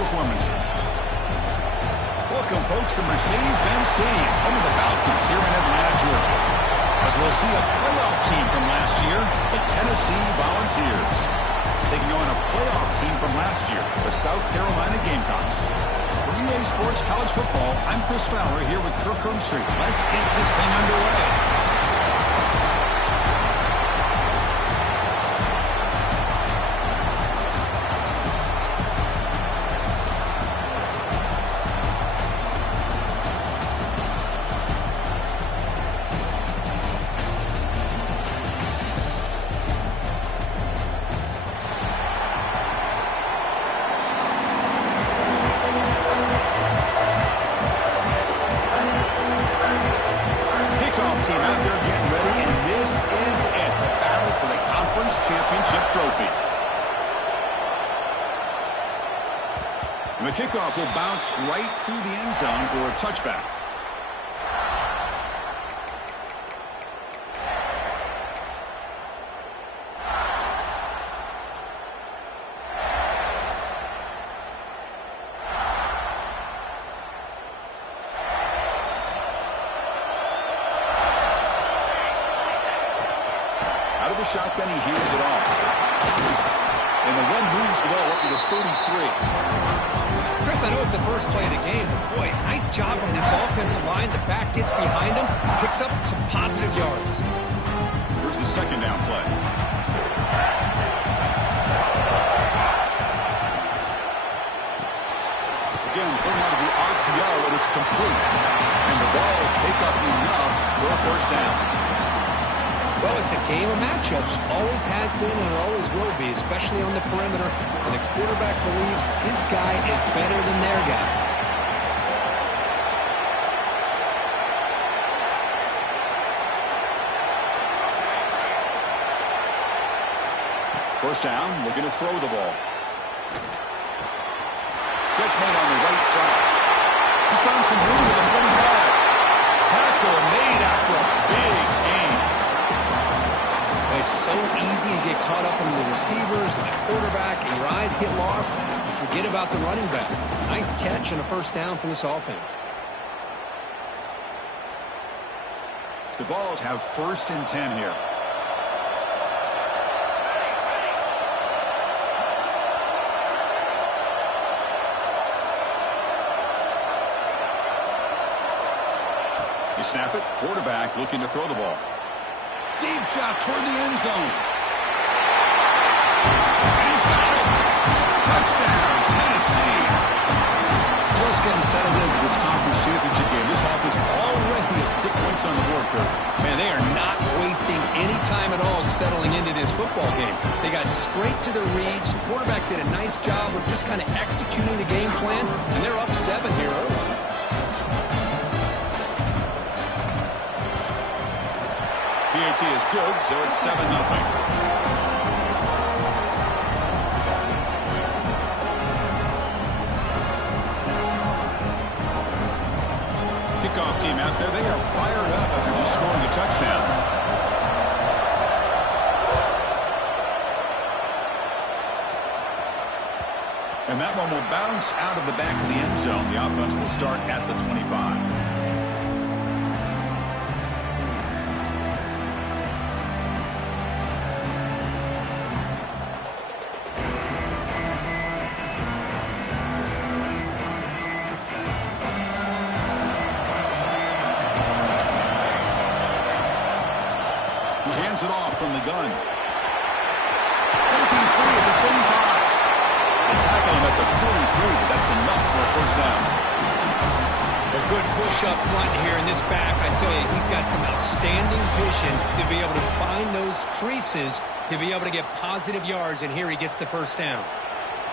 performances. Welcome, folks, to Mercedes-Benz Stadium, home of the Falcons here in Atlanta, Georgia, as we'll see a playoff team from last year, the Tennessee Volunteers, taking on a playoff team from last year, the South Carolina Gamecocks. For EA Sports College Football, I'm Chris Fowler here with Kirk Herbstreit. Let's get this thing underway. Team out there getting ready, and this is it, the battle for the conference championship trophy. And the kickoff will bounce right through the end zone for a touchback. Out of the shotgun, he heaves it off. And the run moves the ball up to the 33. Chris, I know it's the first play of the game, but boy, nice job on this offensive line. The back gets behind him, picks up some positive yards. Here's the second down play. Again, thrown out of the RPO, and it's complete. And the Vols pick up enough for a first down. Well, it's a game of matchups. Always has been and always will be, especially on the perimeter. And the quarterback believes his guy is better than their guy. First down, looking to throw the ball. Catch made on the right side. He's found some room at the 45. Tackle made after a big gain. It's so easy to get caught up in the receivers and the quarterback, and your eyes get lost. You forget about the running back. Nice catch and a first down for this offense. The Vols have 1st and 10 here. You snap it, quarterback looking to throw the ball. Deep shot toward the end zone. He's got it. Touchdown, Tennessee. Just getting settled in for this conference championship game. This offense already has put points on the board, Kirk. Man, they are not wasting any time at all settling into this football game. They got straight to their reads. Quarterback did a nice job of just kind of executing the game plan, and they're up 7 here early. PAT is good, so it's 7-0. Kickoff team out there, they are fired up after just scoring a touchdown. And that one will bounce out of the back of the end zone. The offense will start at the 25. Hands it off from the gun. Breaking free at the 35. They tackle him at the 43, but that's enough for a first down. A good push up front here in this back. I tell you, he's got some outstanding vision to be able to find those creases to be able to get positive yards, and here he gets the first down.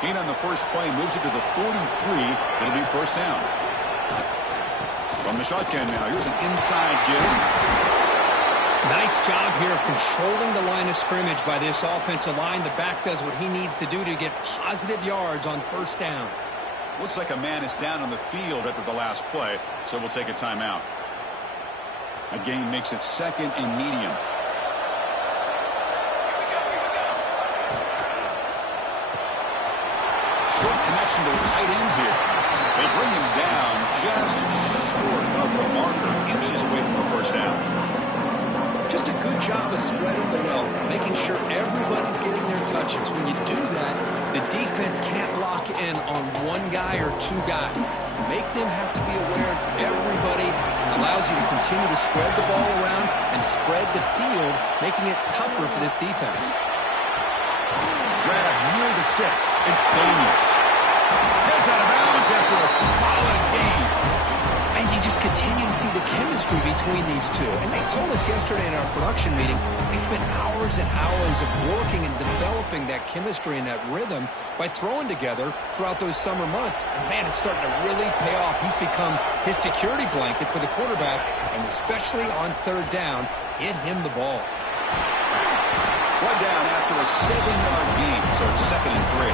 Gain on the first play moves it to the 43. It'll be first down. From the shotgun now, here's an inside give. Nice job here of controlling the line of scrimmage by this offensive line. The back does what he needs to do to get positive yards on first down. Looks like a man is down on the field after the last play, so we'll take a timeout. A gain makes it 2nd and medium. Short connection to the tight end. in on one guy or two guys. Make them have to be aware of everybody. It allows you to continue to spread the ball around and spread the field, making it tougher for this defense. Grab near the sticks. It's Stanius. Heads out of bounds after a solid game. And you just continue to see the chemistry between these two. And they told us yesterday in our production meeting, they spent hours and hours of working and developing that chemistry and that rhythm by throwing together throughout those summer months. And, man, it's starting to really pay off. He's become his security blanket for the quarterback, and especially on third down, get him the ball. One down after a 7-yard gain, so it's 2nd and 3.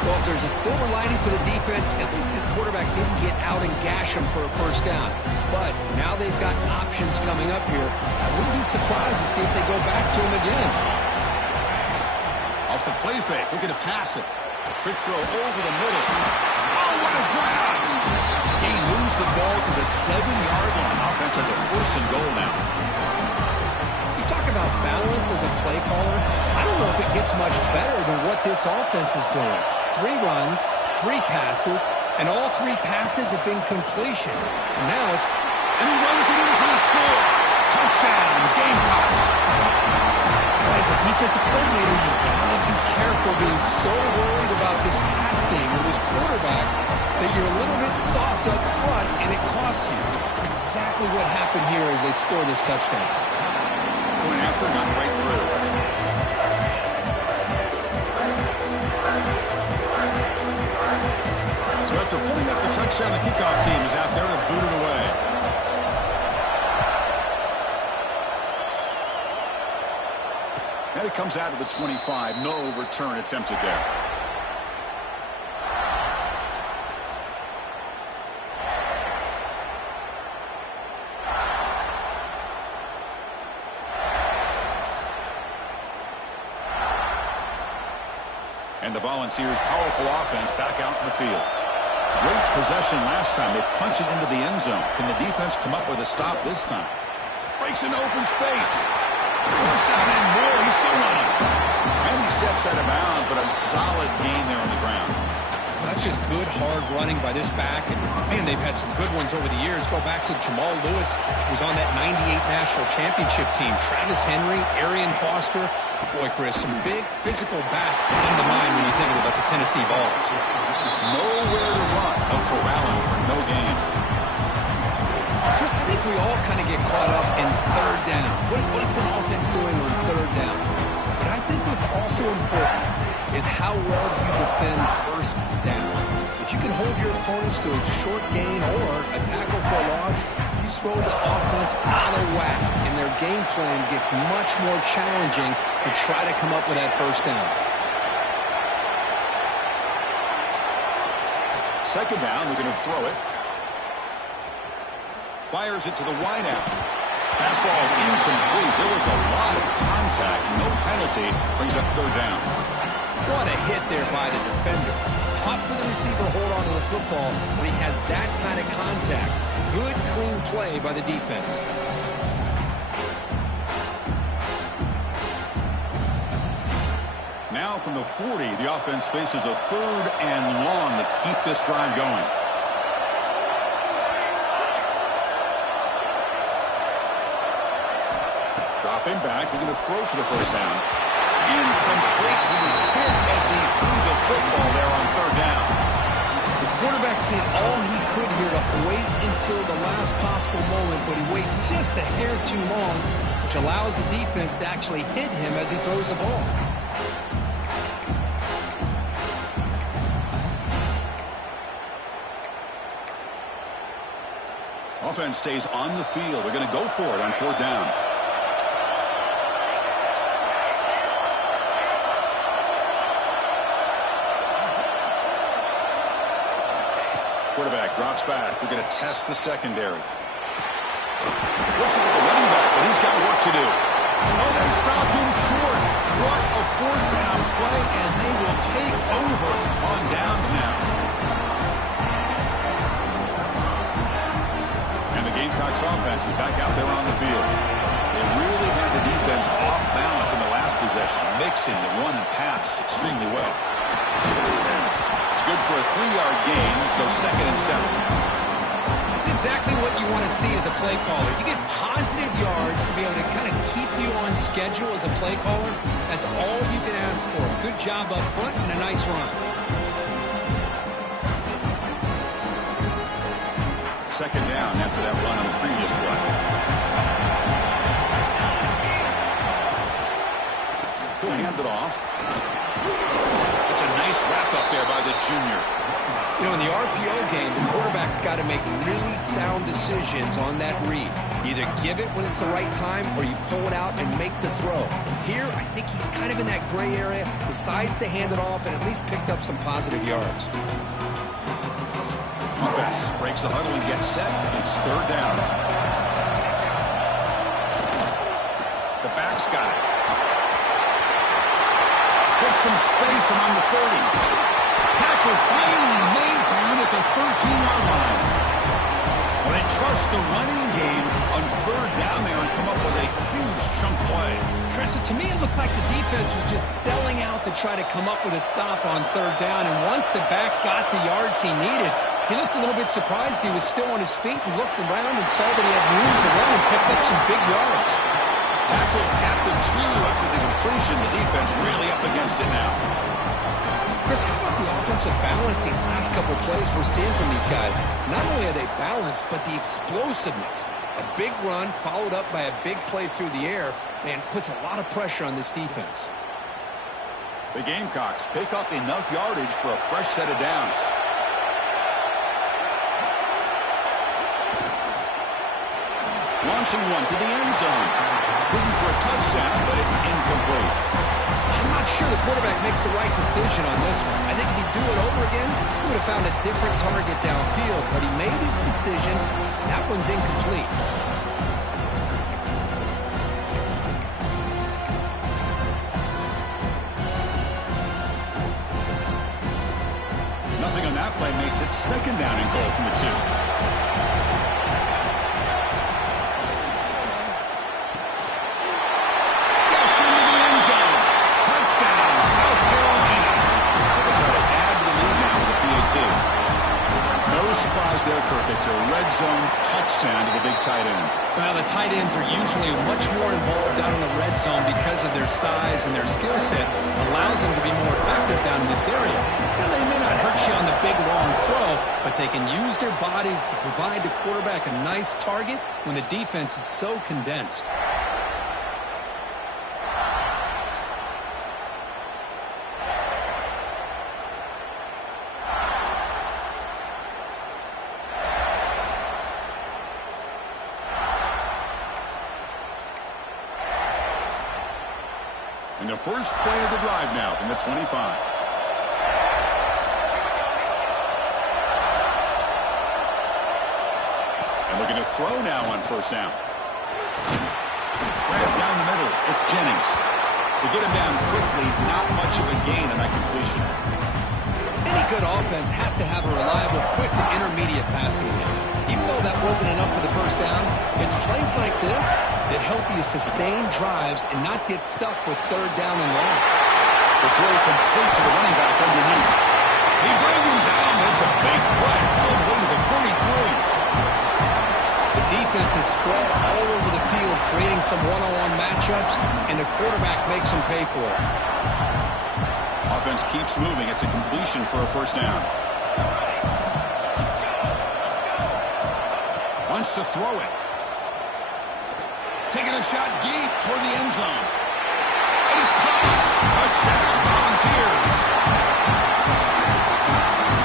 Well, if there's a silver lining for the defense, at least this quarterback didn't get out and gash him for a first down. But now they've got options coming up here. I wouldn't be surprised to see if they go back to him again. Off the play fake, looking to pass it. Quick throw over the middle. Oh, what a grab! He moves the ball to the 7-yard line. Offense has a 1st and goal now. You talk about balance as a play caller. I don't know if it gets much better than what this offense is doing. 3 runs, 3 passes, and all 3 passes have been completions. And now it's... And he runs it in for the score. Touchdown, Gamecocks. As a defensive coordinator, you've got to be careful being so worried about this pass game with this quarterback that you're a little bit soft up front, and it costs you. That's exactly what happened here as they score this touchdown. Going after, got right through. So after putting up the touchdown, the kickoff team is out there to boot it away. And it comes out of the 25. No return attempted there. And the Volunteers' powerful offense back out in the field. Great possession last time. They punch it into the end zone. Can the defense come up with a stop this time? Breaks into open space. First down and more. He's still running. And he steps out of bounds, but a solid gain there on the ground. That's just good, hard running by this back. And, man, they've had some good ones over the years. Go back to Jamal Lewis, who was on that 98 National Championship team. Travis Henry, Arian Foster. Boy, Chris, some big physical backs come to mind when you're thinking about the Tennessee Vols. Nowhere to run. No corralling for no gain. Chris, I think we all kind of get caught up in third down. What is an offense doing on third down? But I think what's also important is how well you defend first down. If you can hold your opponents to a short gain or a tackle for a loss, you throw the offense out of whack, and their game plan gets much more challenging to try to come up with that first down. Second down, we're going to throw it. Fires it to the wideout. Pass ball is incomplete. There was a lot of contact. No penalty. Brings up third down. What a hit there by the defender. Tough for the receiver to hold on to the football when he has that kind of contact. Good, clean play by the defense. Now from the 40, the offense faces a 3rd and long to keep this drive going. Dropping back, they're going to throw for the first down. Incomplete. He was hit as he threw the football there on third down. The quarterback did all he could here to wait until the last possible moment, but he waits just a hair too long, which allows the defense to actually hit him as he throws the ball. Offense stays on the field. They're going to go for it on 4th down. Quarterback drops back. We're going to test the secondary. Looking at the running back, but he's got work to do. Oh, they stopped him short. What a 4th down play, and they will take over on downs now. And the Gamecocks offense is back out there on the field. They really had the defense off balance in the last possession, mixing the run and pass extremely well. It's good for a 3-yard gain, so 2nd and 7. This is exactly what you want to see as a play caller. You get positive yards to be able to kind of keep you on schedule as a play caller. That's all you can ask for. Good job up front and a nice run. 2nd down after that run on the previous play. He'll hand it off. It's a nice wrap-up there by the junior. You know, in the RPO game, the quarterback's got to make really sound decisions on that read. Either give it when it's the right time or you pull it out and make the throw. Here, I think he's kind of in that gray area, decides to hand it off and at least picked up some positive yards. Offense breaks the huddle and gets set. It's 3rd down. The back's got it. Put some space among the 30. Tackle finally made down at the 13-yard line. Well, they trust the running game on 3rd down there and come up with a huge chunk play. Chris, to me, it looked like the defense was just selling out to try to come up with a stop on 3rd down. And once the back got the yards he needed, he looked a little bit surprised. He was still on his feet and looked around and saw that he had room to run and picked up some big yards. Tackled at the 2 after the completion. The defense really up against it now. Chris, how about the offensive balance these last couple plays we're seeing from these guys? Not only are they balanced, but the explosiveness. A big run followed up by a big play through the air, man, puts a lot of pressure on this defense. The Gamecocks pick up enough yardage for a fresh set of downs. Launching one to the end zone. Looking for a touchdown, but it's incomplete. I'm not sure the quarterback makes the right decision on this one. I think if he'd do it over again, he would have found a different target downfield. But he made his decision. That one's incomplete. Nothing on that play makes it 2nd down and goal from the 2. There, Kirk. It's a red zone touchdown to the big tight end. Well, the tight ends are usually much more involved down in the red zone because of their size and their skill set. Allows them to be more effective down in this area. Now, they may not hurt you on the big, long throw, but they can use their bodies to provide the quarterback a nice target when the defense is so condensed. And the first play of the drive now from the 25. And looking to throw now on 1st down. Right down the middle, it's Jennings. To get him down quickly, not much of a gain on that completion. Any good offense has to have a reliable, quick to intermediate passing game. Even though that wasn't enough for the 1st down, it's plays like this that help you sustain drives and not get stuck with 3rd down and long. The throw complete to the running back underneath. He brings him down. It's a big play. All the way to the 43. The defense is spread all over the field, creating some one-on-one matchups, and the quarterback makes them pay for it. Offense keeps moving. It's a completion for a 1st down. Wants to throw it. Taking a shot deep toward the end zone. And it's caught. Touchdown, Volunteers.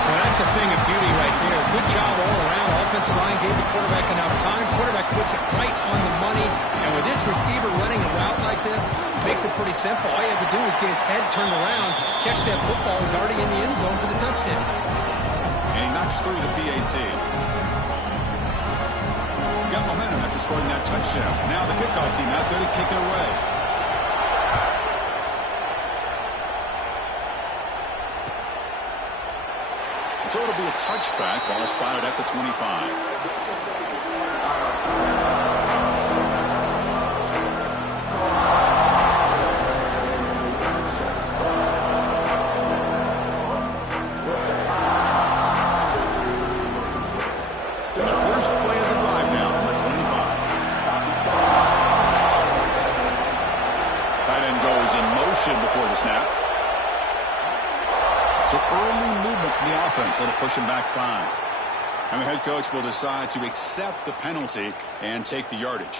Well, that's a thing of beauty right there. Good job all around. Offensive line gave the quarterback enough time. Quarterback puts it right on the money. And with this receiver running a route like this, makes it pretty simple. All you have to do is get his head turned around, catch that football. He's already in the end zone for the touchdown. And he knocks through the PAT. Got momentum after scoring that touchdown. Now the kickoff team out there to kick it away. So it'll be a touchback. Ball spotted at the 25. offense. That'll push him back 5. And the head coach will decide to accept the penalty and take the yardage.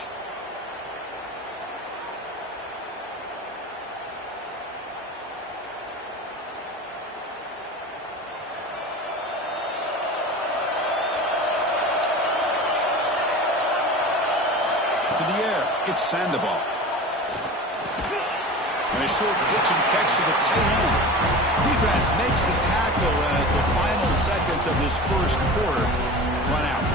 To the air, it's Sandoval. And a short pitch and catch to the tight end. Defense makes the tackle as the final seconds of this first quarter run out.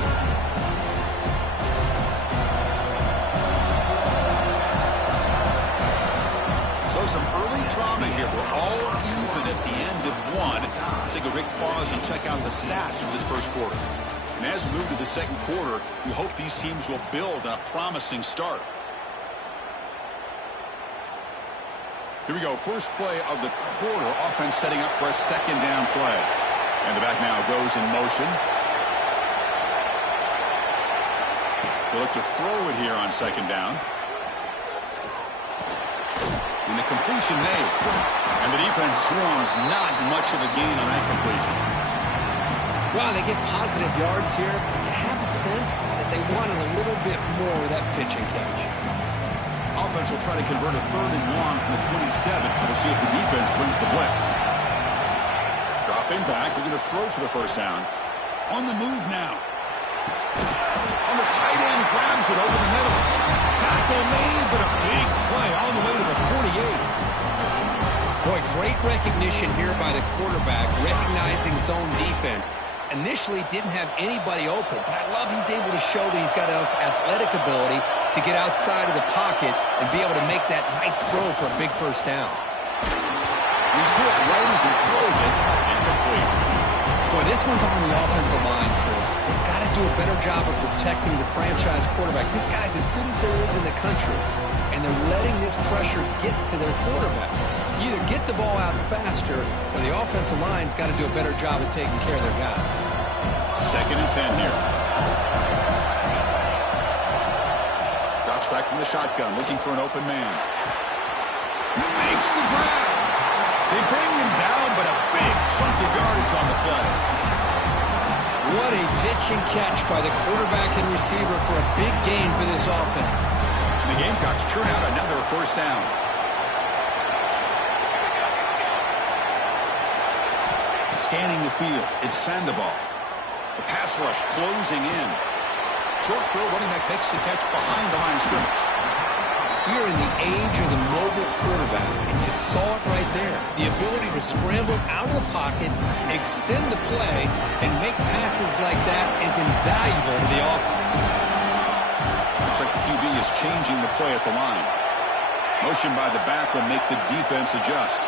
So some early drama here. We're all even at the end of one. Let's take a quick pause and check out the stats from this first quarter. And as we move to the second quarter, we hope these teams will build on a promising start. Here we go. First play of the quarter. Offense setting up for a second down play. And the back now goes in motion. They look to throw it here on second down. And the completion made. And the defense swarms. Not much of a gain on that completion. Well, they get positive yards here. You have a sense that they wanted a little bit more with that pitch and catch. Offense will try to convert a 3rd and long from the 27. We'll see if the defense brings the blitz. Dropping back. They're going to throw for the first down. On the move now. On the tight end, grabs it over the middle. Tackle made, but a big play all the way to the 48. Boy, great recognition here by the quarterback, recognizing zone defense. Initially didn't have anybody open, but I love he's able to show that he's got enough athletic ability to get outside of the pocket and be able to make that nice throw for a big first down. He's hit right as he throws it, incomplete. Boy, this one's on the offensive line, Chris. They've got to do a better job of protecting the franchise quarterback. This guy's as good as there is in the country, and they're letting this pressure get to their quarterback. You either get the ball out faster, or the offensive line's got to do a better job of taking care of their guy. 2nd and 10 here. Drops back from the shotgun, looking for an open man. He makes the grab. They bring him down, but a big chunk of yardage on the play. What a pitch and catch by the quarterback and receiver for a big gain for this offense. And the Gamecocks churn out another first down. Scanning the field, it's Sandoval. The pass rush closing in. Short throw, running back makes the catch behind the line of scrimmage. We're in the age of the mobile quarterback, and you saw it right there. The ability to scramble out of the pocket, extend the play, and make passes like that is invaluable to the offense. Looks like the QB is changing the play at the line. Motion by the back will make the defense adjust.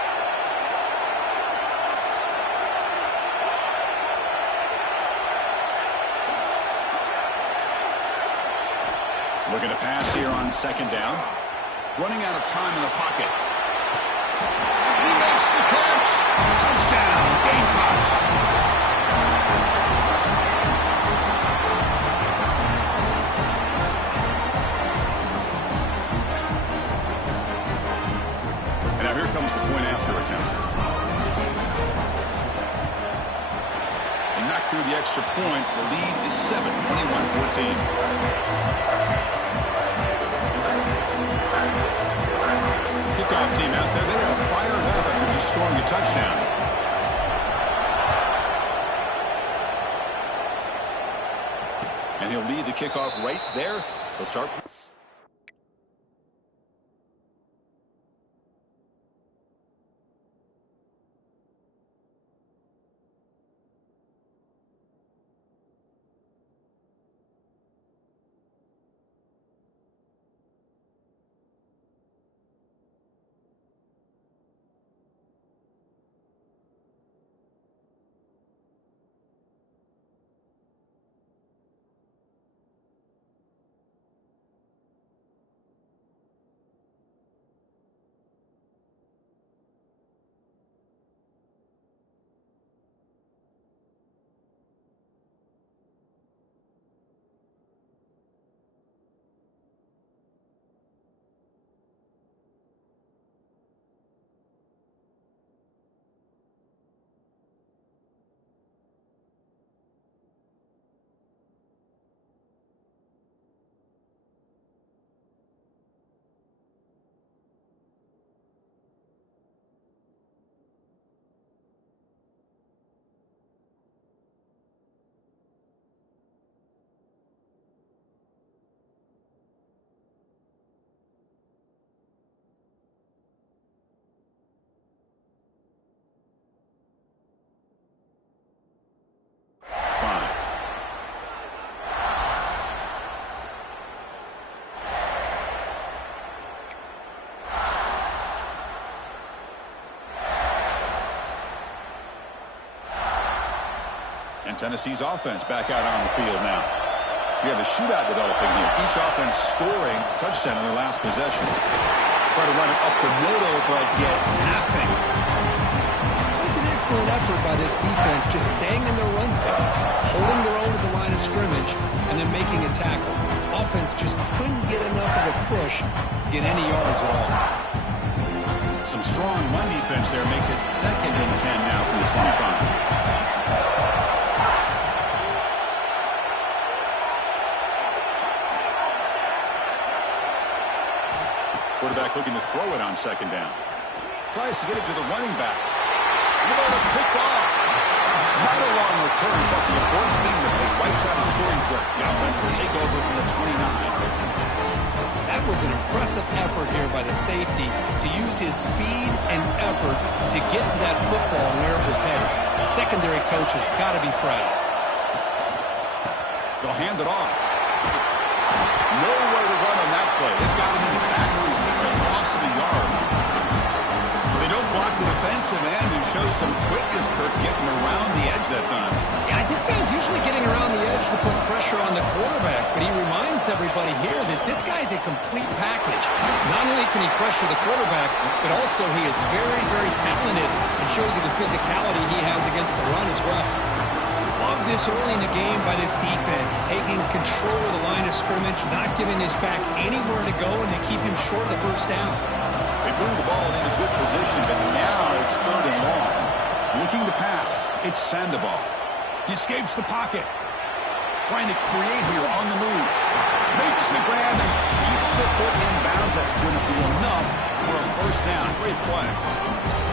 Looking to pass here on second down. Running out of time in the pocket. He makes the catch. Touchdown, Gamecocks. And now here comes the point after attempt. And knocked through the extra point. The lead is 7, 21-14. Kickoff team out there, they are fired up after just scoring a touchdown. And he'll lead the kickoff right there. They'll start. And Tennessee's offense back out on the field now. We have a shootout developing here. Each offense scoring a touchdown in their last possession. Try to run it up the middle, but get nothing. It's an excellent effort by this defense, just staying in their run fest, holding their own at the line of scrimmage, and then making a tackle. Offense just couldn't get enough of a push to get any yards at all. Some strong run defense there makes it 2nd and 10 now from the 25. Quarterback looking to throw it on 2nd down. Tries to get it to the running back. The ball is picked off. Not a long return, but the important thing that they wipes out a scoring threat. The offense will take over from the 29. That was an impressive effort here by the safety to use his speed and effort to get to that football where it was headed. Secondary coach has got to be proud. They'll hand it off. Nowhere to run on that play. They've got him in the back room. It's a loss of a yard. They don't block the defensive end and show some quickness, Kirk, getting around the edge that time. Yeah, this guy's usually getting around the edge to put pressure on the quarterback, but he reminds everybody here that this guy's a complete package. Not only can he pressure the quarterback, but also he is very, very talented and shows you the physicality he has against the run as well. Love this early in the game by this defense, taking control of the line of scrimmage, not giving this back anywhere to go, and they keep him short of the first down. They move the ball into good position, but now it's 3rd and long. Looking to pass, it's Sandoval. He escapes the pocket. Trying to create here on the move. Makes the grab and keeps the foot in bounds. That's going to be enough for a first down. Great play.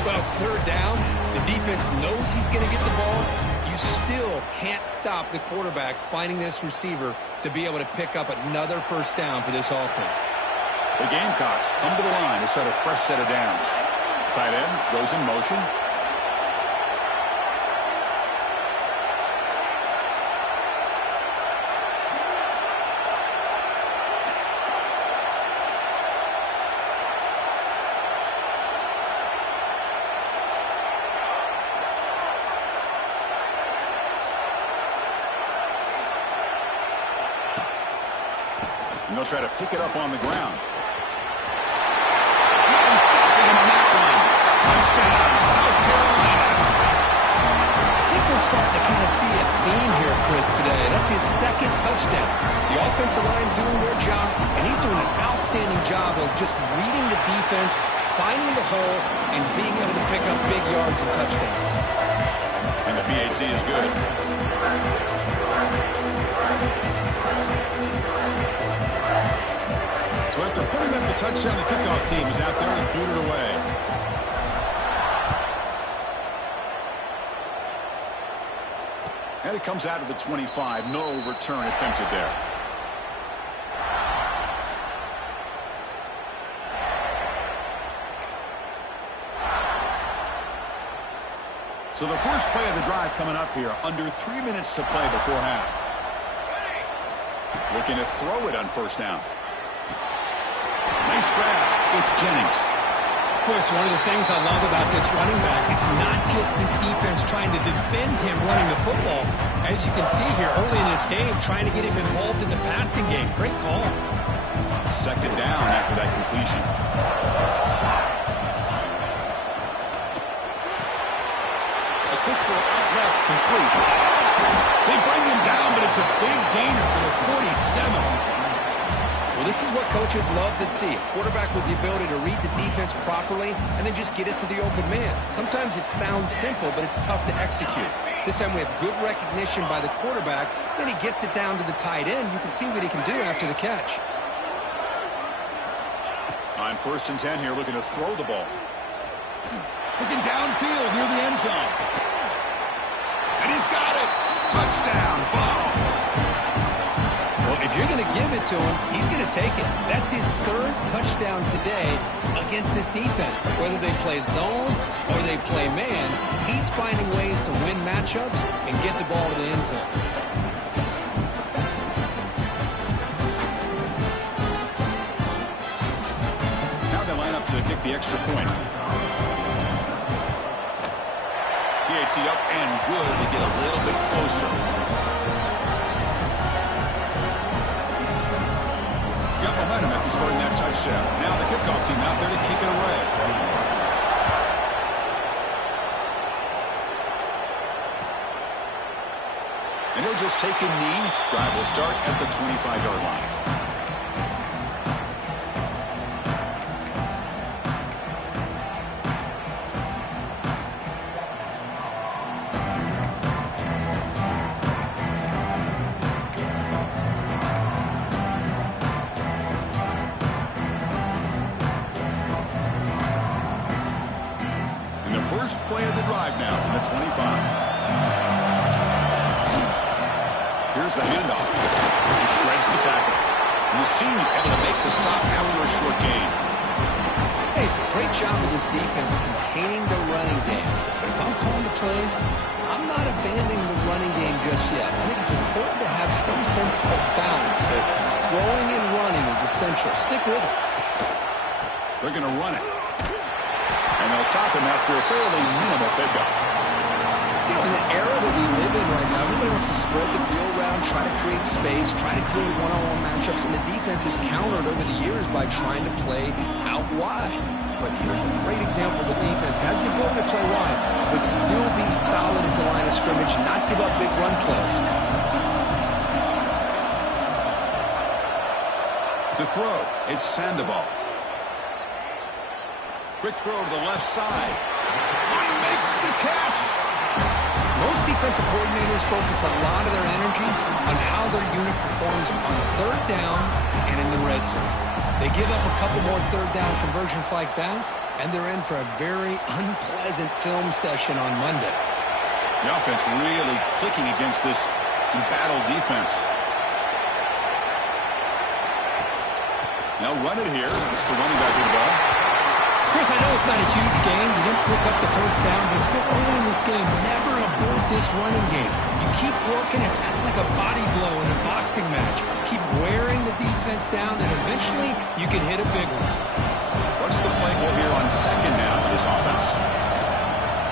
Well, it's 3rd down. The defense knows he's going to get the ball. You still can't stop the quarterback finding this receiver to be able to pick up another first down for this offense. The Gamecocks come to the line to set a fresh set of downs. Tight end goes in motion. And they'll try to pick it up on the ground. No stopping him on that one. Touchdown, South Carolina. I think we're starting to kind of see a theme here, Chris, today. That's his 2nd touchdown. The offensive line doing their job, and he's doing an outstanding job of just reading the defense, finding the hole, and being able to pick up big yards and touchdowns. And the PAT is good. So after putting up the touchdown, the kickoff team is out there and booted away. And it comes out of the 25. No return attempted there. So the first play of the drive coming up here. Under 3 minutes to play before half. Looking to throw it on first down. Nice grab. It's Jennings. Of course, one of the things I love about this running back, it's not just this defense trying to defend him running the football. As you can see here early in this game, trying to get him involved in the passing game. Great call. 2nd down after that completion. A quick throw out left, complete. They bring him down, but it's a big gainer for the 47. Well, this is what coaches love to see. A quarterback with the ability to read the defense properly and then just get it to the open man. Sometimes it sounds simple, but it's tough to execute. This time we have good recognition by the quarterback. Then he gets it down to the tight end. You can see what he can do after the catch. On 1st and 10 here, looking to throw the ball. Looking downfield near the end zone. And he's got it. Touchdown, Vols. Well, if you're going to give it to him, he's going to take it. That's his 3rd touchdown today against this defense. Whether they play zone or they play man, he's finding ways to win matchups and get the ball to the end zone. Now they line up to kick the extra point. PAT up and good. They get a little bit closer. Got momentum after scoring that touchdown. Now the kickoff team out there to kick it away. And he'll just take a knee. Drive will start at the 25-yard line. First play of the drive now from the 25. Here's the handoff. He shreds the tackle. And the senior able to make the stop after a short gain. Hey, it's a great job of this defense containing the running game. But if I'm calling the plays, I'm not abandoning the running game just yet. I think it's important to have some sense of balance. So throwing and running is essential. Stick with it. They're going to run it. And they'll stop him after a fairly minimal pickup. You know, in the era that we live in right now, everybody wants to spread the field around, try to create space, try to create one-on-one matchups, and the defense is countered over the years by trying to play out wide. But here's a great example of the defense has the ability to play wide, but still be solid at the line of scrimmage, not give up big run plays. To throw, it's Sandoval. Quick throw to the left side. He makes the catch. Most defensive coordinators focus a lot of their energy on how their unit performs on third down and in the red zone. They give up a couple more third down conversions like that, and they're in for a very unpleasant film session on Monday. The offense really clicking against this embattled defense. Now run it here. It's the running back with the ball. Chris, I know it's not a huge gain. You didn't pick up the first down, but it's still early in this game. Never abort this running game. You keep working. It's kind of like a body blow in a boxing match. Keep wearing the defense down, and eventually you can hit a big one. What's the play call here on second down for this offense?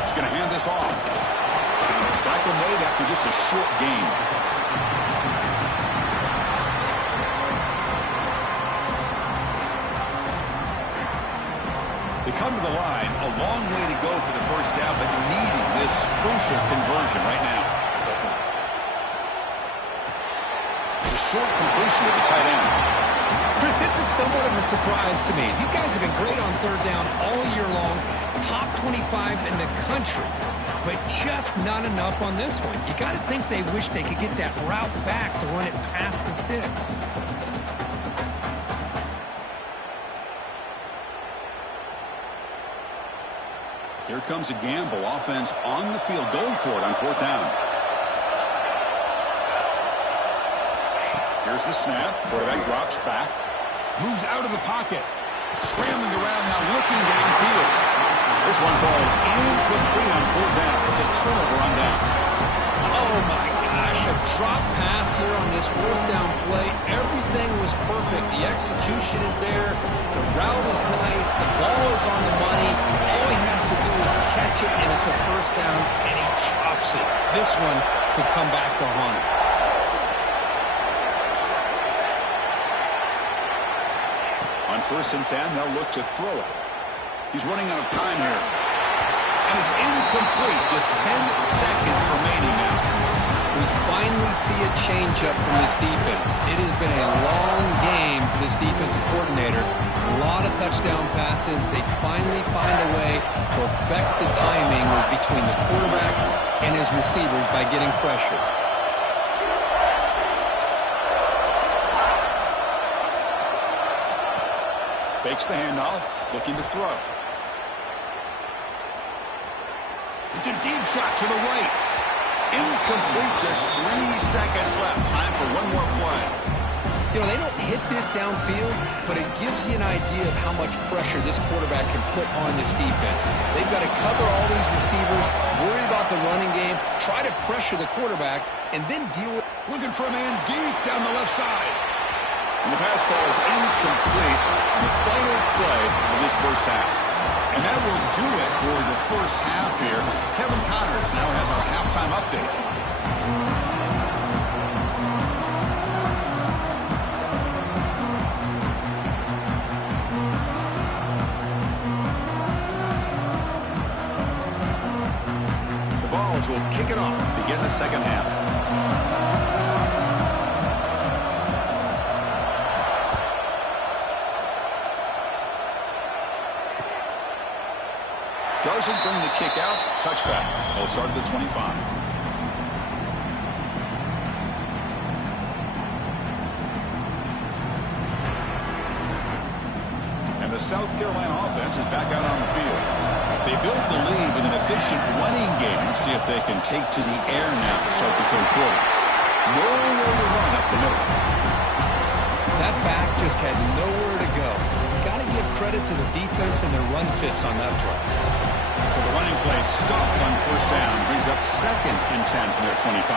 He's going to hand this off. Tackle made after just a short gain. They come to the line, a long way to go for the first down, but needing this crucial conversion right now. A short completion to the tight end. Chris, this is somewhat of a surprise to me. These guys have been great on third down all year long, top 25 in the country, but just not enough on this one. You got to think they wish they could get that route back to run it past the sticks. Here comes a gamble. Offense on the field, going for it on fourth down. Here's the snap. Quarterback drops back. Moves out of the pocket. Scrambling around now, looking downfield. This one falls incomplete on fourth down. It's a turnover on downs. Oh, my gosh. A drop pass here on this fourth down play. Everything was perfect. The execution is there. The route is nice. The ball is on the money. All he has to do is catch it, and it's a first down, and he drops it. This one could come back to haunt him. On 1st and 10, they'll look to throw it. He's running out of time here. And it's incomplete. Just 10 seconds remaining now. We finally see a change-up from this defense. It has been a long game for this defensive coordinator. A lot of touchdown passes. They finally find a way to affect the timing between the quarterback and his receivers by getting pressure. Fakes the handoff, looking to throw. It's a deep shot to the right. Incomplete, just 3 seconds left. Time for one more play. You know, they don't hit this downfield, but it gives you an idea of how much pressure this quarterback can put on this defense. They've got to cover all these receivers, worry about the running game, try to pressure the quarterback, and then deal with... Looking for a man deep down the left side. And the pass falls incomplete on the final play of this first half. And that will do it for the first half here. Kevin Connors now has our halftime update. kick it off to begin the second half. Doesn't bring the kick out. Touchback. He'll start at the 25. And the South Carolina offense is back out on the field. They built the lead with an efficient running game. See if they can take to the air now to start the third quarter. Nowhere to run up the middle. That back just had nowhere to go. Got to give credit to the defense and their run fits on that play. So the running play stopped on first down. Brings up 2nd and 10 from their 25.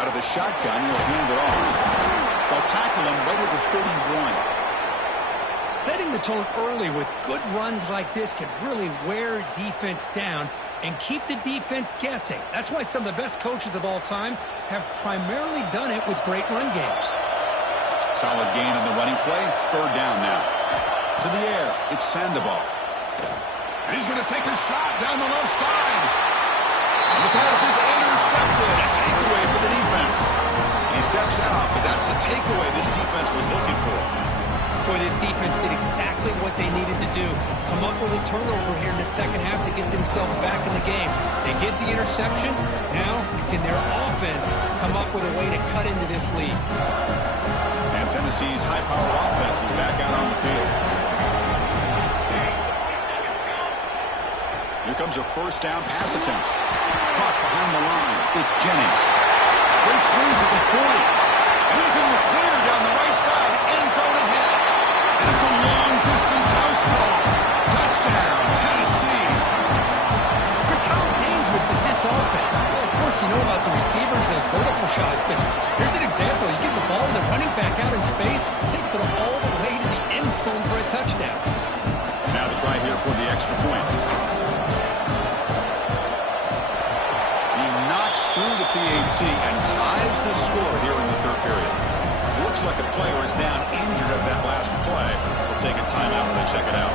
Out of the shotgun, he'll hand it off. They'll tackle him right at the 31. Setting the tone early with good runs like this can really wear defense down and keep the defense guessing. That's why some of the best coaches of all time have primarily done it with great run games. Solid gain on the running play. 3rd down now. To the air, it's Sandoval. And he's going to take a shot down the left side. And the pass is intercepted. A takeaway for the defense. And he steps out, but that's the takeaway this defense was looking for. Boy, this defense did exactly what they needed to do. Come up with a turnover here in the second half to get themselves back in the game. They get the interception. Now, can their offense come up with a way to cut into this lead? And Tennessee's high-powered offense is back out on the field. Here comes a first down pass attempt. Caught behind the line. It's Jennings. Great swings at the 40. And he's in the clear down the right side. End zone ahead. And it's a long-distance house call. Touchdown, Tennessee. Chris, how dangerous is this offense? Well, of course, you know about the receivers, those vertical shots, but here's an example. You get the ball to the running back out in space, takes it all the way to the end zone for a touchdown. Now the try here for the extra point. He knocks through the PAT and ties the score here in the third period. Looks like a player is down injured at that last play. We'll take a timeout when they check it out.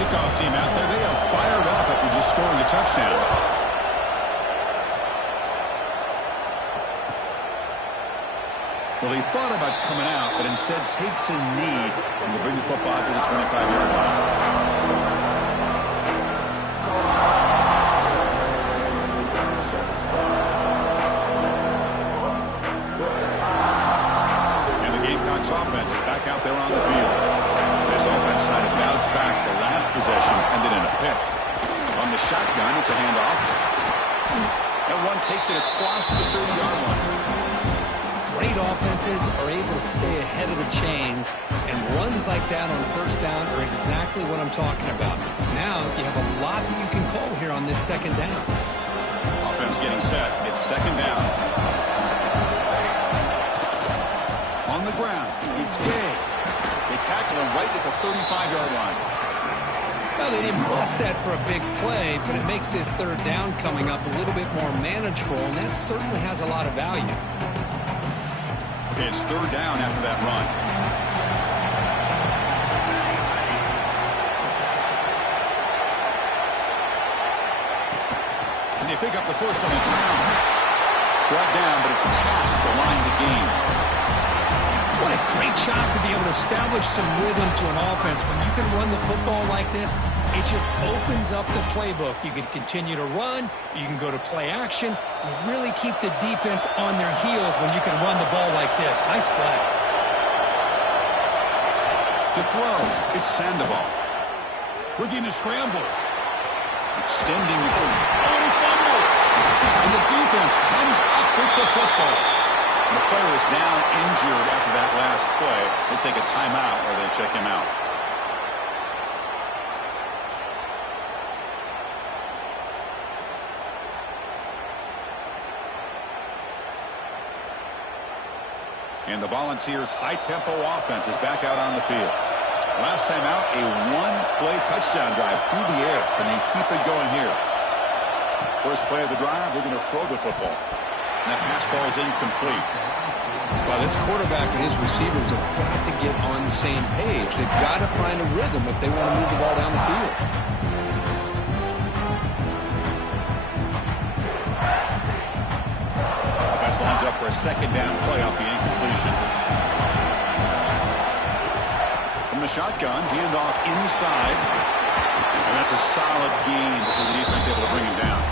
Kickoff team out there, they are fired up after just scoring a touchdown. Well, he thought about coming out, but instead takes a knee and will bring the football to the 25-yard line. Offense is back out there on the field. This offense trying to bounce back. The last possession ended in a pick. On the shotgun, it's a handoff. And one takes it across the 30-yard line. Great offenses are able to stay ahead of the chains, and runs like that on first down are exactly what I'm talking about. Now you have a lot that you can call here on this second down. Offense getting set. It's second down. On the ground, it's Gay. They tackle him right at the 35-yard line. Well, they didn't bust that for a big play, but it makes this third down coming up a little bit more manageable, and that certainly has a lot of value. Okay, it's third down after that run. Can they pick up the first on the ground? Brought down, but it's past the line to gain. What a great job to be able to establish some rhythm to an offense. When you can run the football like this, it just opens up the playbook. You can continue to run. You can go to play action. You really keep the defense on their heels when you can run the ball like this. Nice play. To throw, it's Sandoval. Looking to scramble. Extending the throw. Oh, and he fumbles. And the defense comes up with the football. The player is down injured after that last play. They take a timeout or they check him out. And the Volunteers' high-tempo offense is back out on the field. Last time out, a one-play touchdown drive through the air. Can they keep it going here? First play of the drive, they're going to throw the football. And that pass ball is incomplete. Well, this quarterback and his receivers have got to get on the same page. They've got to find a rhythm if they want to move the ball down the field. lines up for a second down play off the incompletion. From the shotgun, handoff inside. And that's a solid gain before the defense able to bring him down.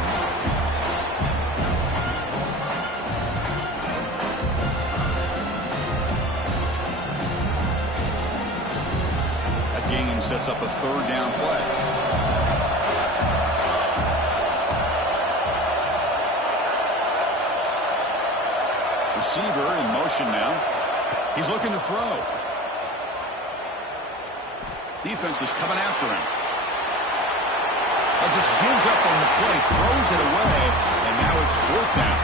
That gain sets up a third down play. Receiver in motion now. He's looking to throw. Defense is coming after him. Just gives up on the play, throws it away, and now it's fourth down.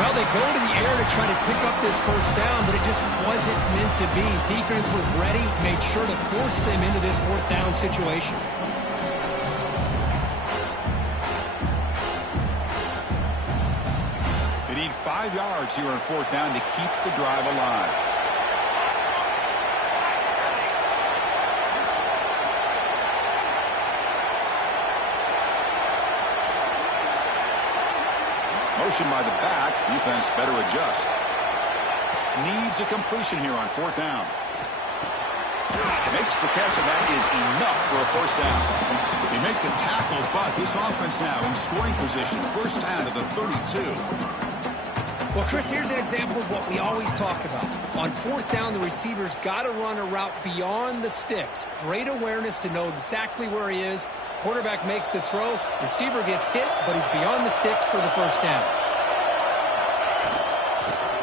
Well, they go to the air to try to pick up this first down, but it just wasn't meant to be. Defense was ready, made sure to force them into this fourth down situation. They need 5 yards here on fourth down to keep the drive alive. Motion by the back. Defense better adjust. Needs a completion here on fourth down. Makes the catch, and that is enough for a first down. They make the tackle, but this offense now in scoring position. First down to the 32. Well, Chris, here's an example of what we always talk about. On fourth down, the receiver's got to run a route beyond the sticks. Great awareness to know exactly where he is. Quarterback makes the throw. Receiver gets hit, but he's beyond the sticks for the first down.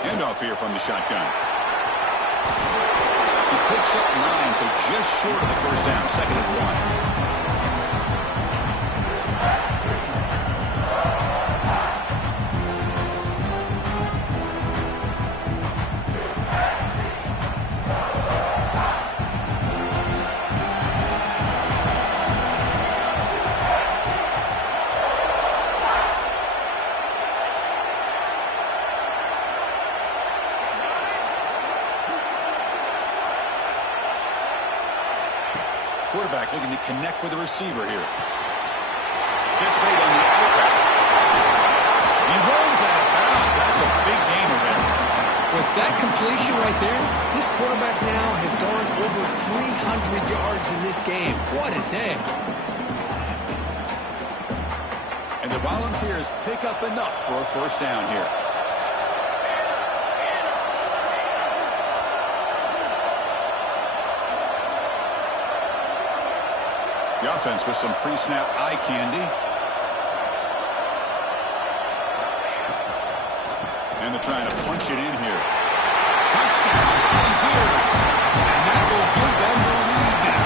Handoff here from the shotgun. He picks up 9, so just short of the first down. Second and 1. Quarterback looking to connect with the receiver here. Gets made on the out route. He runs out of bounds. That's a big gainer there. With that completion right there, this quarterback now has gone over 300 yards in this game. What a day. And the Volunteers pick up enough for a first down here. The offense with some pre-snap eye candy. And they're trying to punch it in here. Touchdown, Volunteers. And that will give them the lead now.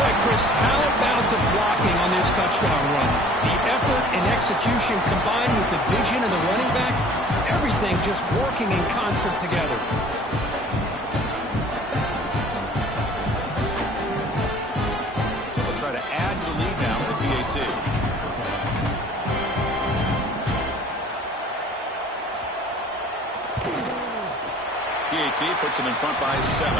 Boy, Chris, how about the blocking on this touchdown run? The effort and execution combined with the vision of the running back, everything just working in concert together. Try to add to the lead now in the PAT. PAT puts them in front by 7.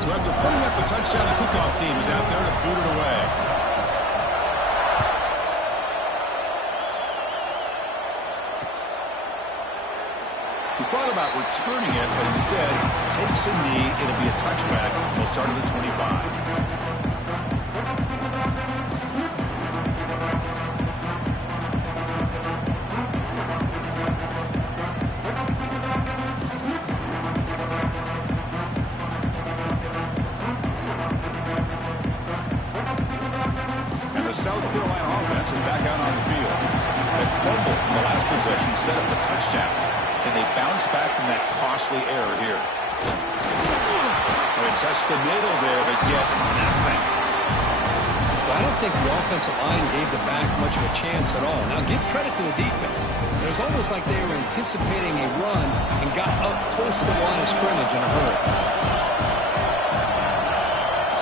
So after putting up a touchdown, the kickoff team is out there to boot it away. He thought about returning it, but instead takes a knee. It'll be a touchback. He'll start at the 25. And the South Carolina offense is back out on the field. They fumbled in the last possession, set up a touchdown. And they bounce back from that costly error here. They test the middle there, but get nothing. Well, I don't think the offensive line gave the back much of a chance at all. Now, give credit to the defense. It was almost like they were anticipating a run and got up close to the line of scrimmage in a hurry.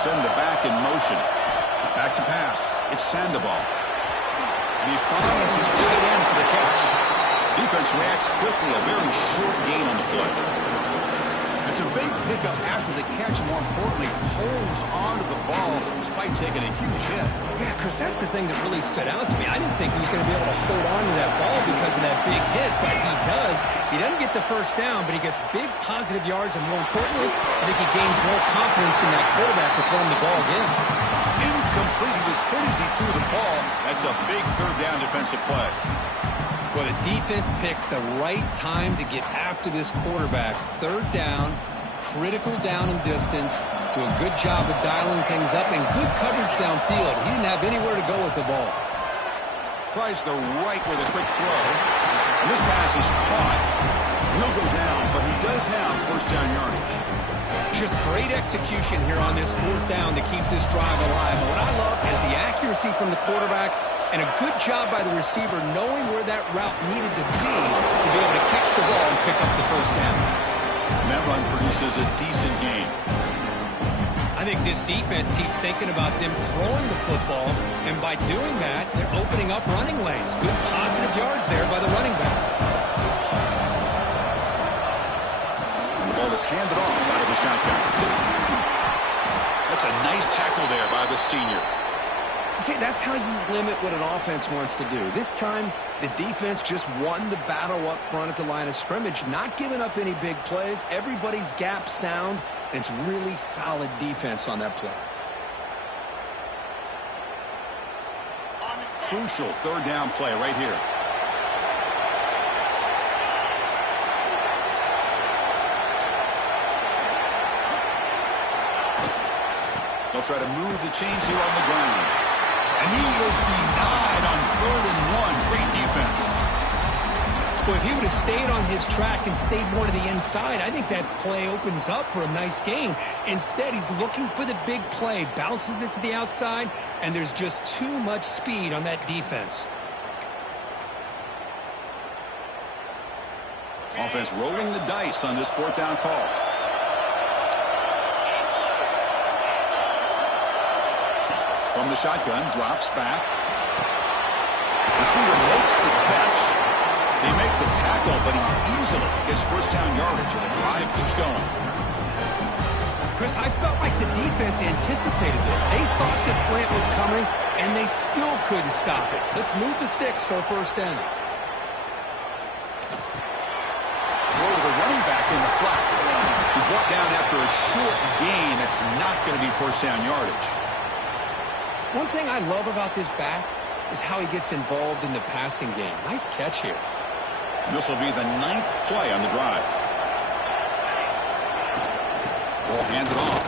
Send the back in motion. Back to pass. It's Sandoval. And he finds his tight end for the catch. Defense reacts quickly, a very short gain on the play. It's a big pickup after the catch, and more importantly, holds onto the ball despite taking a huge hit. Yeah, Chris, that's the thing that really stood out to me. I didn't think he was going to be able to hold on to that ball because of that big hit, but he does. He doesn't get the first down, but he gets big positive yards, and more importantly, I think he gains more confidence in that quarterback to throw him the ball again. Incomplete. He was hit as he threw the ball. That's a big third down defensive play. Well, the defense picks the right time to get after this quarterback. Third down, critical down and distance. Do a good job of dialing things up and good coverage downfield. He didn't have anywhere to go with the ball. Tries the right with a quick throw. And this pass is caught. He'll go down, but he does have first down yardage. Just great execution here on this fourth down to keep this drive alive. And what I love is the accuracy from the quarterback and a good job by the receiver knowing where that route needed to be able to catch the ball and pick up the first down. And that run produces a decent gain. I think this defense keeps thinking about them throwing the football, and by doing that, they're opening up running lanes. Good positive yards there by the running back. And the ball is handed off out of the shotgun. That's a nice tackle there by the senior. See, that's how you limit what an offense wants to do. This time, the defense just won the battle up front at the line of scrimmage, not giving up any big plays. Everybody's gap sound. It's really solid defense on that play. Crucial third down play right here. They'll try to move the chains here on the ground. And he is denied on 3rd and 1. Great defense. Well, if he would have stayed on his track and stayed more to the inside, I think that play opens up for a nice gain. Instead, he's looking for the big play, bounces it to the outside, and there's just too much speed on that defense. Offense rolling the dice on this fourth down call. From the shotgun, drops back. Receiver makes the catch. They make the tackle, but he easily gets first down yardage, and the drive keeps going. Chris, I felt like the defense anticipated this. They thought the slant was coming, and they still couldn't stop it. Let's move the sticks for a first down. Throw to the running back in the flat. He's brought down after a short gain. That's not going to be first down yardage. One thing I love about this back is how he gets involved in the passing game. Nice catch here. This will be the 9th play on the drive. Ball handed off.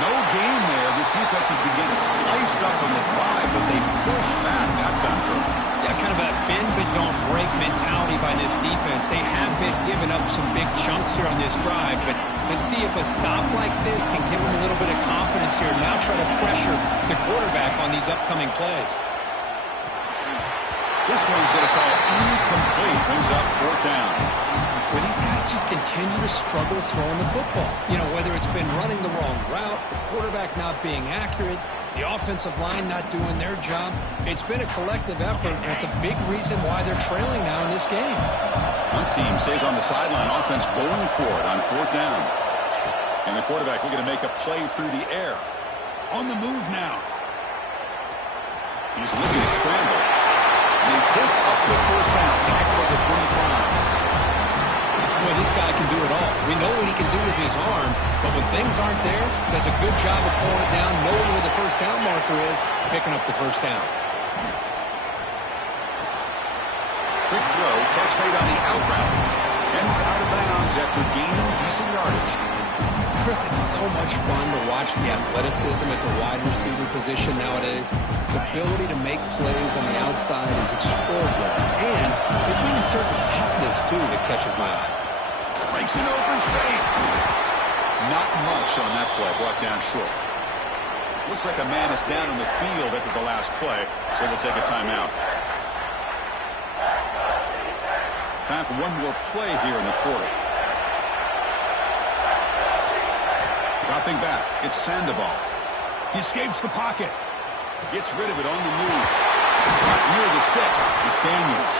No gain there. This defense has been getting sliced up on the drive, but they push back that time. Yeah, kind of a bend but don't break mentality by this defense. They have been giving up some big chunks here on this drive, but let's see if a stop like this can give them a little bit of confidence here. Now try to pressure the quarterback on these upcoming plays. This one's going to fall incomplete. Brings up fourth down. Well, these guys just continue to struggle throwing the football. You know, whether it's been running the wrong route, the quarterback not being accurate, the offensive line not doing their job. It's been a collective effort, and it's a big reason why they're trailing now in this game. One team stays on the sideline. Offense going for it on fourth down. And the quarterback looking to make a play through the air. On the move now. He's looking to scramble. And he picked up the first down. Tackle at the 25. Boy, this guy can do it all. We know what he can do with his arm, but when things aren't there, does a good job of pulling it down, knowing where the first down marker is, picking up the first down. Quick throw, catch made on the out route. And he's out of bounds after gaining decent yardage. Chris, it's so much fun to watch the athleticism at the wide receiver position nowadays. The ability to make plays on the outside is extraordinary. And they bring a certain toughness, too, that catches my eye. Breaks in open space. Not much on that play. Brought down short. Looks like a man is down on the field after the last play, so they'll take a timeout. Time for one more play here in the quarter. Dropping back, it's Sandoval. He escapes the pocket. Gets rid of it on the move. Not near the sticks. It's Daniels.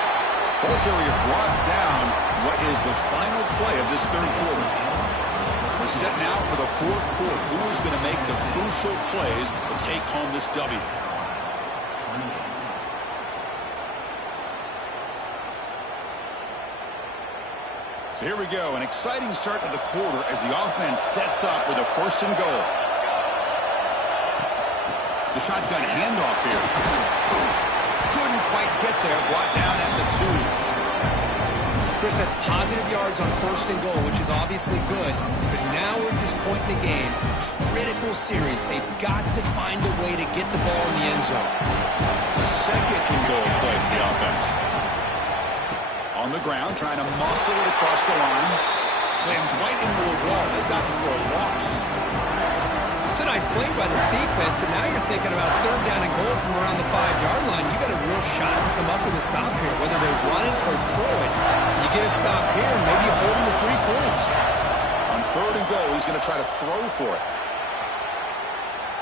Ball carrier brought down what is the final play of this third quarter. We're set now for the fourth quarter. Who is going to make the crucial plays to take home this W? So here we go. An exciting start to the quarter as the offense sets up with a first and goal. The shotgun handoff here. Couldn't quite get there. Brought down at the 2. Chris, that's positive yards on first and goal, which is obviously good. But now we're at this point in the game. Critical series. They've got to find a way to get the ball in the end zone. It's a second and goal play for the offense. On the ground, trying to muscle it across the line. Slams right into a wall. They've got him for a loss. It's a nice play by this defense, and now you're thinking about third down and goal from around the 5-yard line. You got a real shot to come up with a stop here, whether they run it or throw it. You get a stop here, and maybe you hold them to 3 points. On third and goal, he's going to try to throw for it.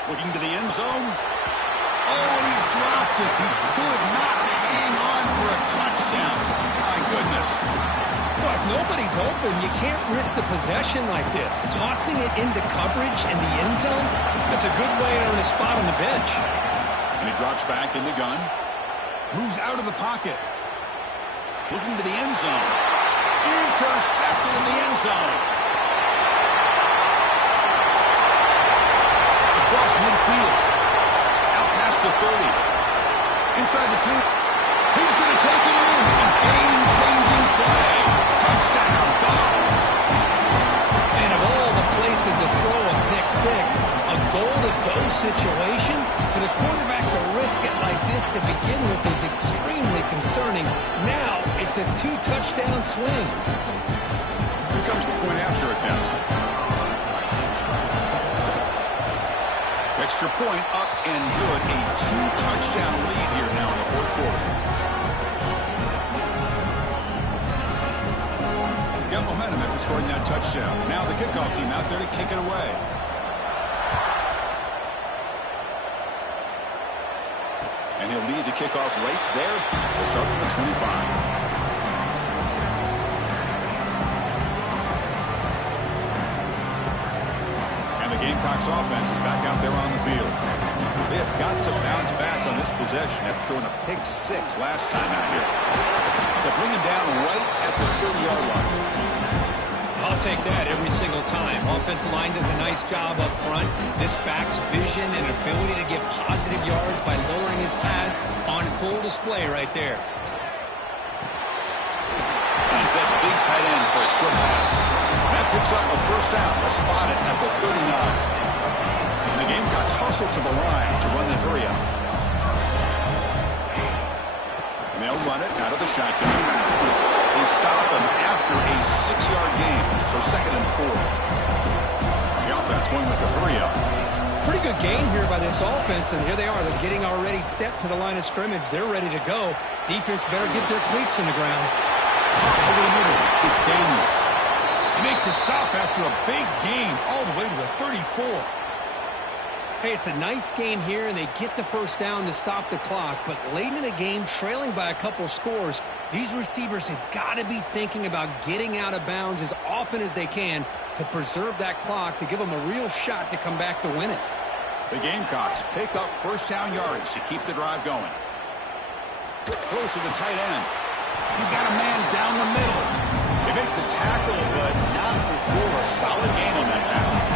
Looking to the end zone. Oh, he dropped it. He could not hang on for a touchdown. My goodness. Well, if nobody's open, you can't risk the possession like this. Tossing it into coverage in the end zone, that's a good way to earn a spot on the bench. And he drops back in the gun. Moves out of the pocket. Looking to the end zone. Intercepted in the end zone. Across midfield. Out past the 30. Inside the 2. He's going to take it in. A game-changing play. Touchdown, Dogs. And of all the places to throw a pick six, a goal-to-go situation, for the quarterback to risk it like this to begin with is extremely concerning. Now it's a 2-touchdown swing. Here comes the point after attempt. Extra point up and good. A 2-touchdown lead here now in the fourth quarter. Got momentum after scoring that touchdown. Now the kickoff team out there to kick it away. And he'll lead the kickoff right there. We'll start with the 25. The Gamecocks offense is back out there on the field. They have got to bounce back on this possession after throwing a pick six last time out here. They'll bring him down right at the 30-yard line. I'll take that every single time. Offensive line does a nice job up front. This back's vision and ability to get positive yards by lowering his pads on full display right there. Finds that big tight end for a short pass. That picks up a first down. A spotted at the 39. And the Gamecocks hustle to the line to run the hurry up. And they'll run it out of the shotgun. They stop him after a 6-yard gain. So second and 4. The offense going with the hurry up. Pretty good gain here by this offense, and here they are. They're getting already set to the line of scrimmage. They're ready to go. Defense better get their cleats in the ground. Over the middle, it's Daniels. They make the stop after a big gain all the way to the 34. Hey, it's a nice gain here, and they get the first down to stop the clock. But late in the game, trailing by a couple scores, these receivers have got to be thinking about getting out of bounds as often as they can to preserve that clock, to give them a real shot to come back to win it. The Gamecocks pick up first down yardage to keep the drive going. Close to the tight end. He's got a man down the middle. They make the tackle, but not before a solid gain on that pass.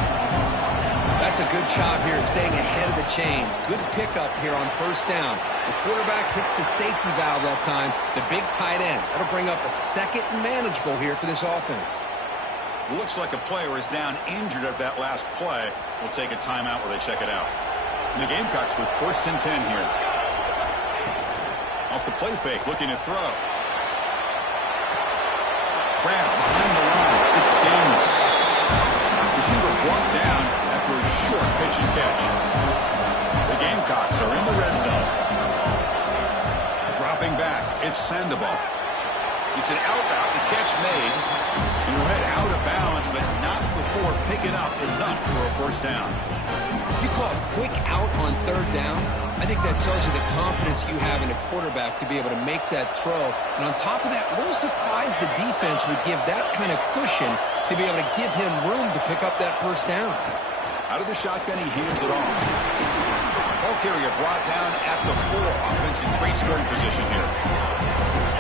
That's a good job here, staying ahead of the chains. Good pickup here on first down. The quarterback hits the safety valve that time, the big tight end. That'll bring up a second and manageable here for this offense. Looks like a player is down injured at that last play. We'll take a timeout where they check it out. And the Gamecocks with first and 10 here. Off the play fake, looking to throw. Brown behind the line. It's Daniels. Receiver brought down after a short pitch and catch. The Gamecocks are in the red zone. Dropping back, it's Sandoval. It's an out route. The catch made. And he'll head out of bounds, but not before picking up enough for a first down. You call a quick out on third down, I think that tells you the confidence you have in a quarterback to be able to make that throw. And on top of that, a little surprised the defense would give that kind of cushion to be able to give him room to pick up that first down. Out of the shotgun, he hands it off. Ball carrier brought down at the 4. Offense in great scoring position here.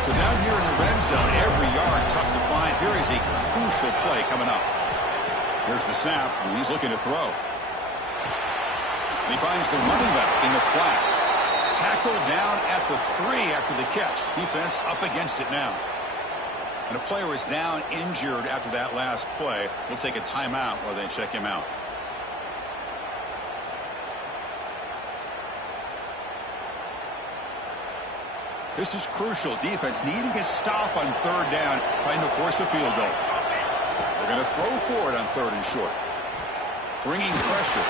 So down here in the red zone, every yard tough to find. Here is a crucial play coming up. Here's the snap, and he's looking to throw. And he finds the running back in the flat. Tackled down at the 3 after the catch. Defense up against it now. And a player is down injured after that last play. We'll take a timeout while they check him out. This is crucial. Defense needing a stop on third down, trying to force a field goal. They're going to throw for it on third and short. Bringing pressure.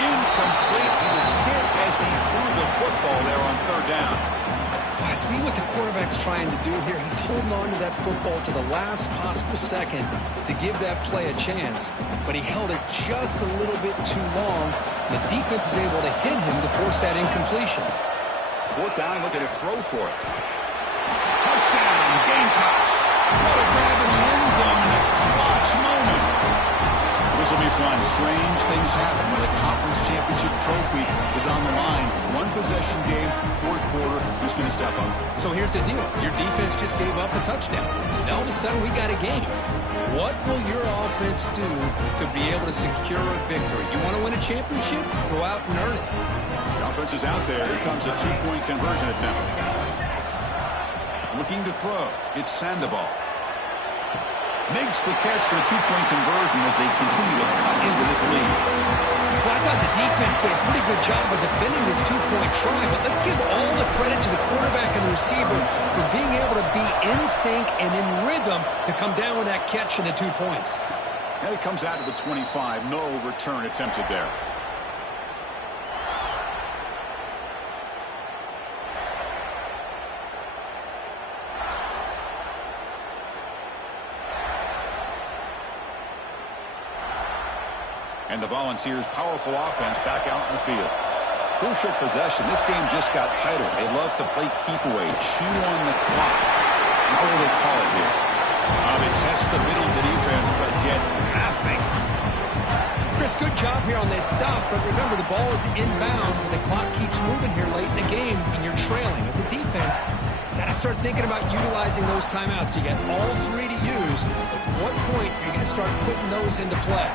Incomplete. He was hit as he threw the football there on third down. I see what the quarterback's trying to do here. He's holding on to that football to the last possible second to give that play a chance. But he held it just a little bit too long. The defense is able to hit him to force that incompletion. Fourth down, looking to throw for it. Touchdown, Gamecocks. What a grab in the end zone in a clutch moment. This will be fun. Strange things happen when the conference championship trophy is on the line. One possession game, fourth quarter. Who's going to step up? So here's the deal. Your defense just gave up a touchdown. Now all of a sudden we got a game. What will your offense do to be able to secure a victory? You want to win a championship? Go out and earn it. The offense is out there. Here comes a two-point conversion attempt. Looking to throw. It's Sandoval. Makes the catch for a two-point conversion as they continue to cut into this lead. Well, I thought the defense did a pretty good job of defending this two-point try, but let's give all the credit to the quarterback and the receiver for being able to be in sync and in rhythm to come down with that catch and the 2 points. And it comes out of the 25. No return attempted there. And the Volunteers' powerful offense back out in the field. Crucial possession. This game just got tighter. They love to play keep away, chew on the clock. How will they call it here? They test the middle of the defense, but get nothing. Chris, good job here on that stop, but remember the ball is inbounds and the clock keeps moving here late in the game and you're trailing. As a defense, you got to start thinking about utilizing those timeouts. You got all 3 to use. At what point are you going to start putting those into play?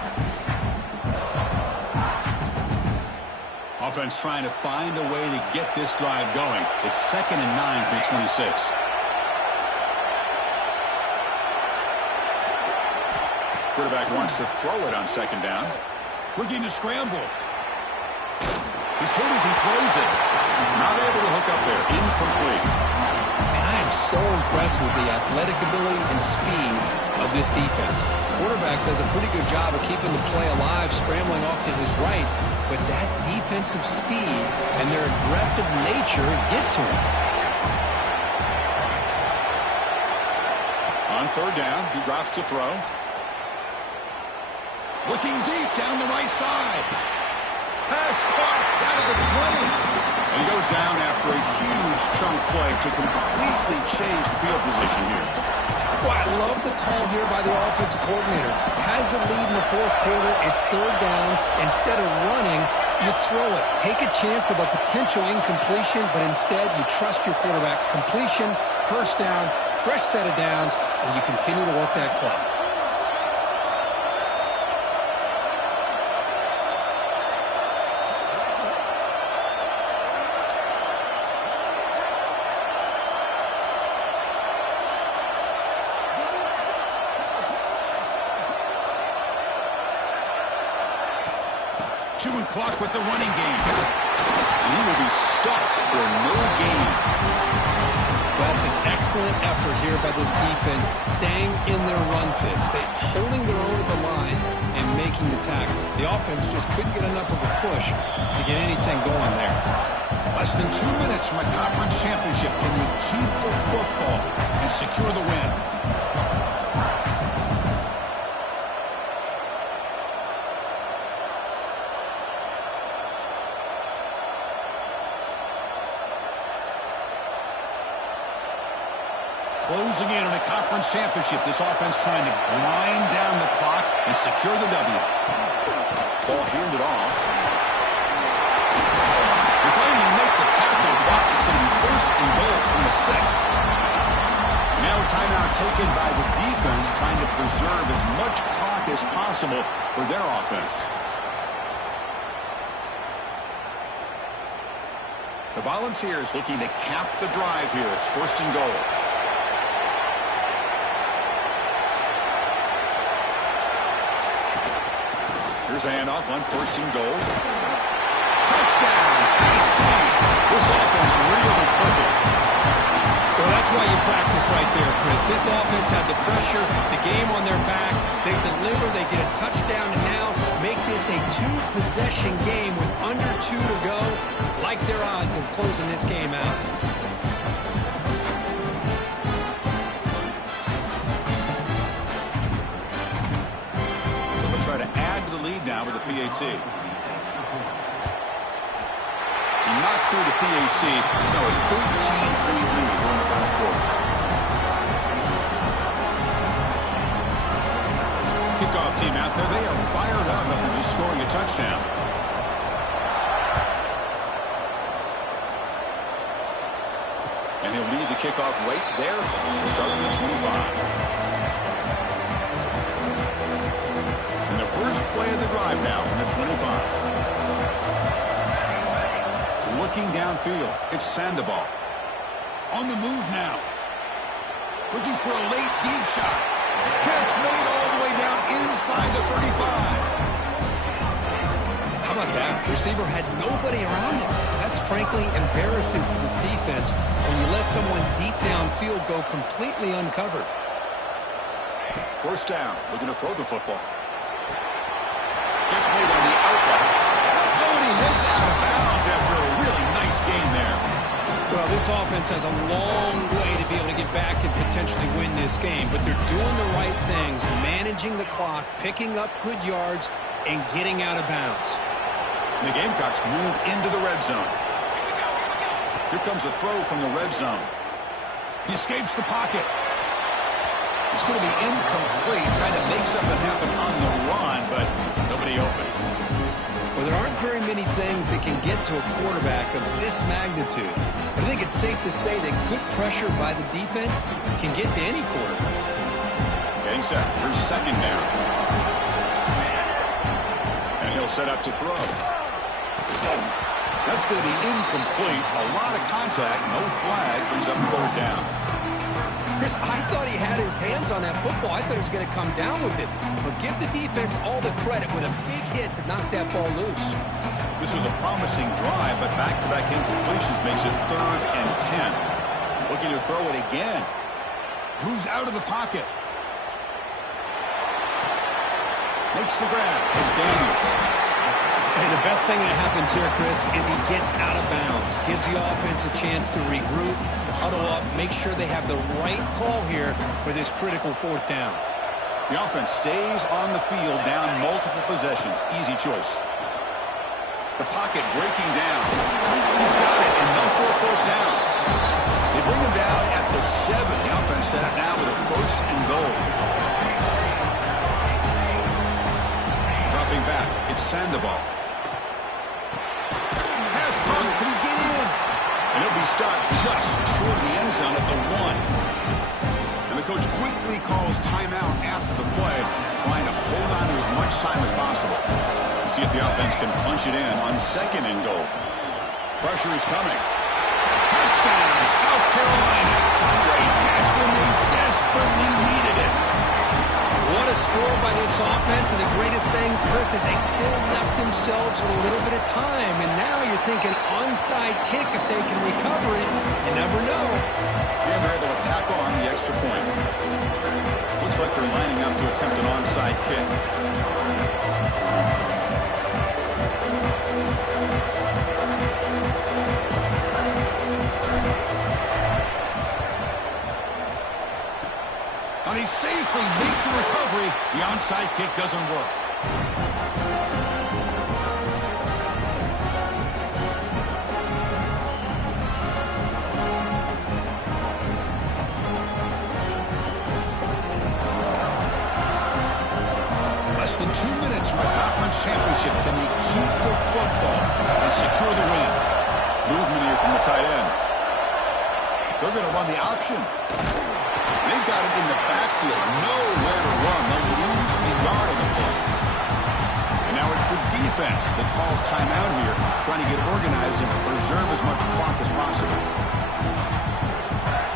Offense trying to find a way to get this drive going. It's 2nd and 9 from the 26. Quarterback wants to throw it on 2nd down. Looking to scramble. He's hit as he throws it. Not able to hook up there. Incomplete. And I am so impressed with the athletic ability and speed of this defense. The quarterback does a pretty good job of keeping the play alive, scrambling off to his right. But that defensive speed and their aggressive nature get to him. On 3rd down, he drops to throw. Looking deep down the right side. Pass caught down at the 20. And he goes down after a huge chunk play to completely change the field position here. Well, I love the call here by the offensive coordinator. Has the lead in the 4th quarter. It's 3rd down. Instead of running, you throw it. Take a chance of a potential incompletion, but instead you trust your quarterback. Completion, 1st down, fresh set of downs, and you continue to work that clock. Chewing clock with the running game. And he will be stuffed for no gain. That's an excellent effort here by this defense, staying in their run fix, holding their own at the line and making the tackle. The offense just couldn't get enough of a push to get anything going there. Less than 2 minutes from a conference championship, and they keep the football and secure the win. Closing in on a conference championship, this offense trying to grind down the clock and secure the W. Ball handed off. If only make the tackle, but it's going to be first and goal from the 6. Now a timeout taken by the defense, trying to preserve as much clock as possible for their offense. The Volunteers looking to cap the drive here. It's first and goal. Here's a handoff on first and goal. Touchdown, Tennessee. This offense really clicking. Well, that's why you practice right there, Chris. This offense had the pressure, the game on their back. They deliver, they get a touchdown, and now make this a 2-possession game with under 2 to go. Like their odds of closing this game out. Try to add to the lead now with the PAT. He knocked through the PAT, so a 13-point lead in the final quarter. Kickoff team out there, they are fired up after just scoring a touchdown. And he'll lead the kickoff right there, starting at 25. First play of the drive now from the 25. Looking downfield, it's Sandoval. On the move now. Looking for a late deep shot. Catch made all the way down inside the 35. How about that? The receiver had nobody around him. That's frankly embarrassing for this defense when you let someone deep downfield go completely uncovered. First down, looking to throw the football. Gets made on the outlet. Oh, and he heads out of bounds after a really nice game there. Well, this offense has a long way to be able to get back and potentially win this game, but they're doing the right things, managing the clock, picking up good yards, and getting out of bounds. And the Gamecocks move into the red zone. Here comes a throw from the red zone. He escapes the pocket. It's going to be incomplete, trying to make something happen on the run, but nobody open. Well, there aren't very many things that can get to a quarterback of this magnitude. I think it's safe to say that good pressure by the defense can get to any quarterback. Getting set. Here's second down. And he'll set up to throw. That's going to be incomplete. A lot of contact, no flag, brings up third down. Chris, I thought he had his hands on that football. I thought he was going to come down with it. But give the defense all the credit with a big hit to knock that ball loose. This was a promising drive, but back-to-back incompletions makes it 3rd and 10. Looking to throw it again. Moves out of the pocket. Makes the grab. It's Daniels. And the best thing that happens here, Chris, is he gets out of bounds. Gives the offense a chance to regroup, huddle up, make sure they have the right call here for this critical 4th down. The offense stays on the field down multiple possessions. Easy choice. The pocket breaking down. He's got it, and no for a first down. They bring him down at the 7. The offense set up now with a first and goal. Dropping back, it's Sandoval. Can he get in? And he'll be stopped just short of the end zone at the 1. And the coach quickly calls timeout after the play, trying to hold on to as much time as possible. We'll see if the offense can punch it in on second and goal. Pressure is coming. Touchdown, South Carolina. Great catch when they desperately needed it. What a score by this offense, and the greatest thing, Chris, is they still left themselves a little bit of time, and now you're thinking onside kick if they can recover it. You never know. And they're able to tackle on the extra point. Looks like they're lining up to attempt an onside kick. And he safely made the recovery. The onside kick doesn't work. Less than 2 minutes from a conference championship. Can they keep the football and secure the win? Movement here from the tight end. They're going to run the option. They've got him in the backfield. Nowhere to run. They'll lose a yard on the play. And now it's the defense that calls timeout here, trying to get organized and preserve as much clock as possible.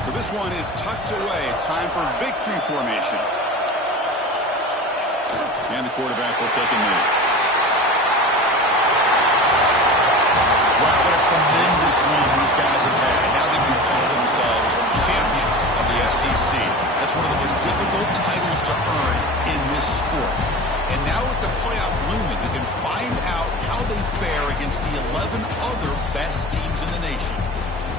So this one is tucked away. Time for victory formation. And the quarterback will take a knee. Wow, what a tremendous run these guys have had. Now they can call themselves champions of the SEC. That's one of the most difficult titles to earn in this sport. And now with the playoff looming, they can find out how they fare against the 11 other best teams in the nation.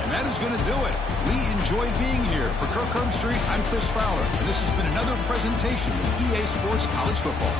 And that is going to do it. We enjoyed being here. For Kirk Herbstreit, I'm Chris Fowler. And this has been another presentation of EA Sports College Football.